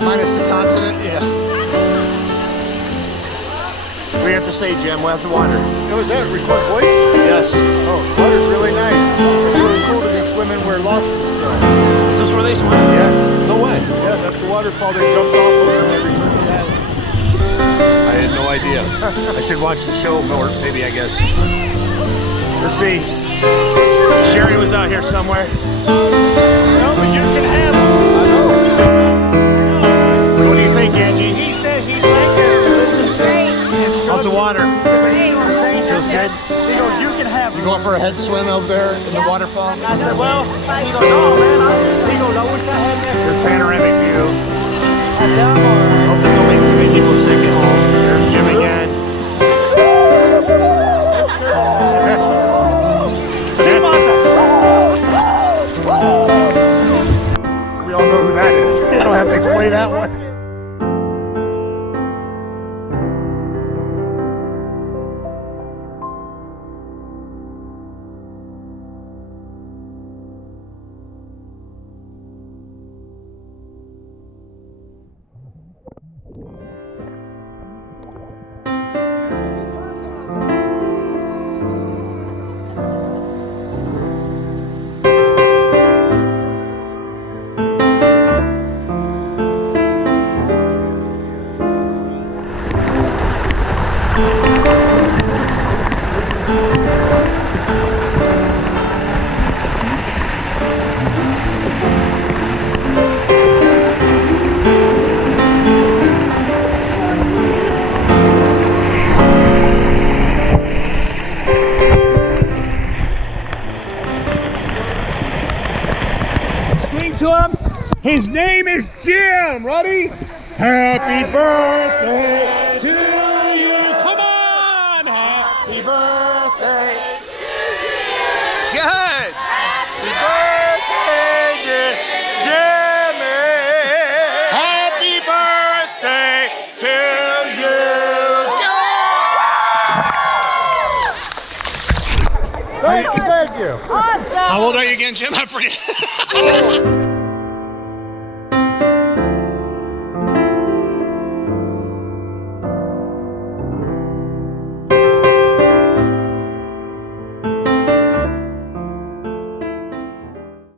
Minus the consonant, yeah. We have to say, Jim, we have to water. Oh, is that record voice? Yes. Oh, water's really nice. It's really cool to be swimming where lobsters go. Is this where they swim? Yeah. No way. Yeah, that's the waterfall they jumped off of and everything. I had no idea. I should watch the show more, maybe, I guess. Let's see. Sherry was out here somewhere. No, but you can have them. I know. So what do you think, Angie? He said he'd like us to listen to it. How's the water? Feels good? He goes, you can have You them. going for a head swim over there in the waterfall? I said, well, he goes, no, man. He goes, I wish I had that. Your panoramic view. I said, I'm all right. Hope this don't make too many people sick at home. There's Jim again. We all know who that is. I don't have to explain that one. To him. His name is Jim. Ready? Happy birthday to you. Come on. Happy birthday. Good. Happy birthday, dear Jimmy. Happy birthday to you. Thank you. How old are you again, Jim? I forget.